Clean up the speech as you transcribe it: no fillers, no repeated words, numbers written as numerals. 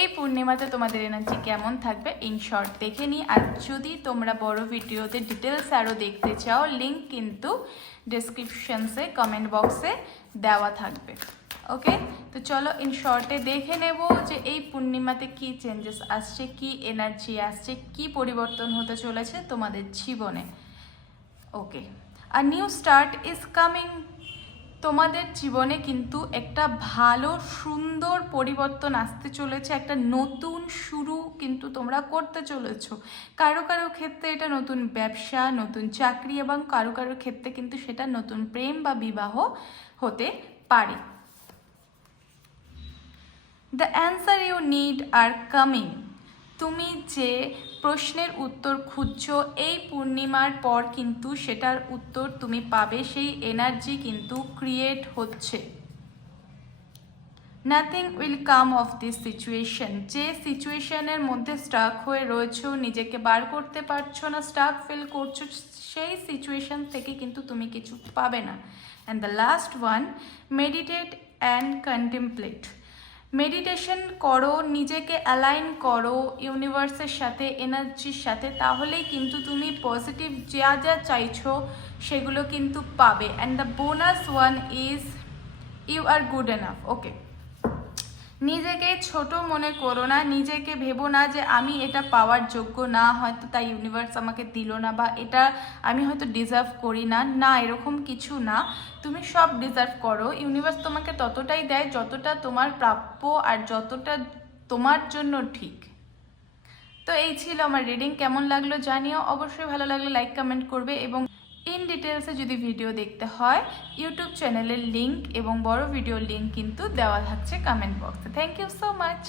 এই পূর্ণিমাতে তোমাদের এনার্জি কেমন থাকবে ইন শর্ট দেখে নিই। আর যদি তোমরা বড় ভিডিওতে ডিটেলস আরও দেখতে চাও, লিঙ্ক কিন্তু ডেসক্রিপশনসে কমেন্ট বক্সে দেওয়া থাকবে। ওকে, তো চলো ইন শর্টে দেখে নেব যে এই পূর্ণিমাতে কি চেঞ্জেস আসছে, কি এনার্জি আসছে, কি পরিবর্তন হতে চলেছে তোমাদের জীবনে। Okay, a new start is coming. তোমাদের জীবনে কিন্তু একটা ভালো সুন্দর পরিবর্তন আসতে চলেছে, একটা নতুন শুরু কিন্তু তোমরা করতে চলেছো। কারো কারো ক্ষেত্রে এটা নতুন ব্যবসা, নতুন চাকরি, এবং কারো কারো ক্ষেত্রে কিন্তু সেটা নতুন প্রেম বা বিবাহ হতে পারে। The answer you need are coming. তুমি যে প্রশ্নের উত্তর খুঁজছো এই পূর্ণিমার পর কিন্তু সেটার উত্তর তুমি পাবে, সেই এনার্জি কিন্তু ক্রিয়েট হচ্ছে। Nothing will come of this situation. যে সিচুয়েশনের মধ্যে স্টাক হয়ে রয়েছো, নিজেকে বার করতে পারছো না, স্টাক ফিল করছো, সেই সিচুয়েশন থেকে কিন্তু তুমি কিছু পাবে না। And the last one, meditate and contemplate. Meditation করো, নিজেকে অ্যালাইন করো ইউনিভার্সের সাথে, এনার্জির সাথে, তাহলেই কিন্তু তুমি পজিটিভ যা যা চাইছো সেগুলো কিন্তু পাবে। And the bonus one is you are good enough. Okay, নিজেকে ছোট মনে করো না, নিজেকে ভেবো না যে আমি এটা পাওয়ার যোগ্য না, হয়তো তাই ইউনিভার্স আমাকে দিল না, বা এটা আমি হয়তো ডিজার্ভ করি না। না, এরকম কিছু না, তুমি সব ডিজার্ভ করো। ইউনিভার্স তোমাকে ততটাই দেয় যতটা তোমার প্রাপ্য আর যতটা তোমার জন্য ঠিক। তো এই ছিল আমার রিডিং। কেমন লাগলো জানিও, অবশ্যই ভালো লাগলে লাইক কমেন্ট করবে। এবং ইন ডিটেলসে যদি ভিডিও দেখতে হয়, ইউটিউব চ্যানেলের লিঙ্ক এবং বড় ভিডিওর লিঙ্ক কিন্তু দেওয়া থাকছে কমেন্ট বক্সে। Thank you so much.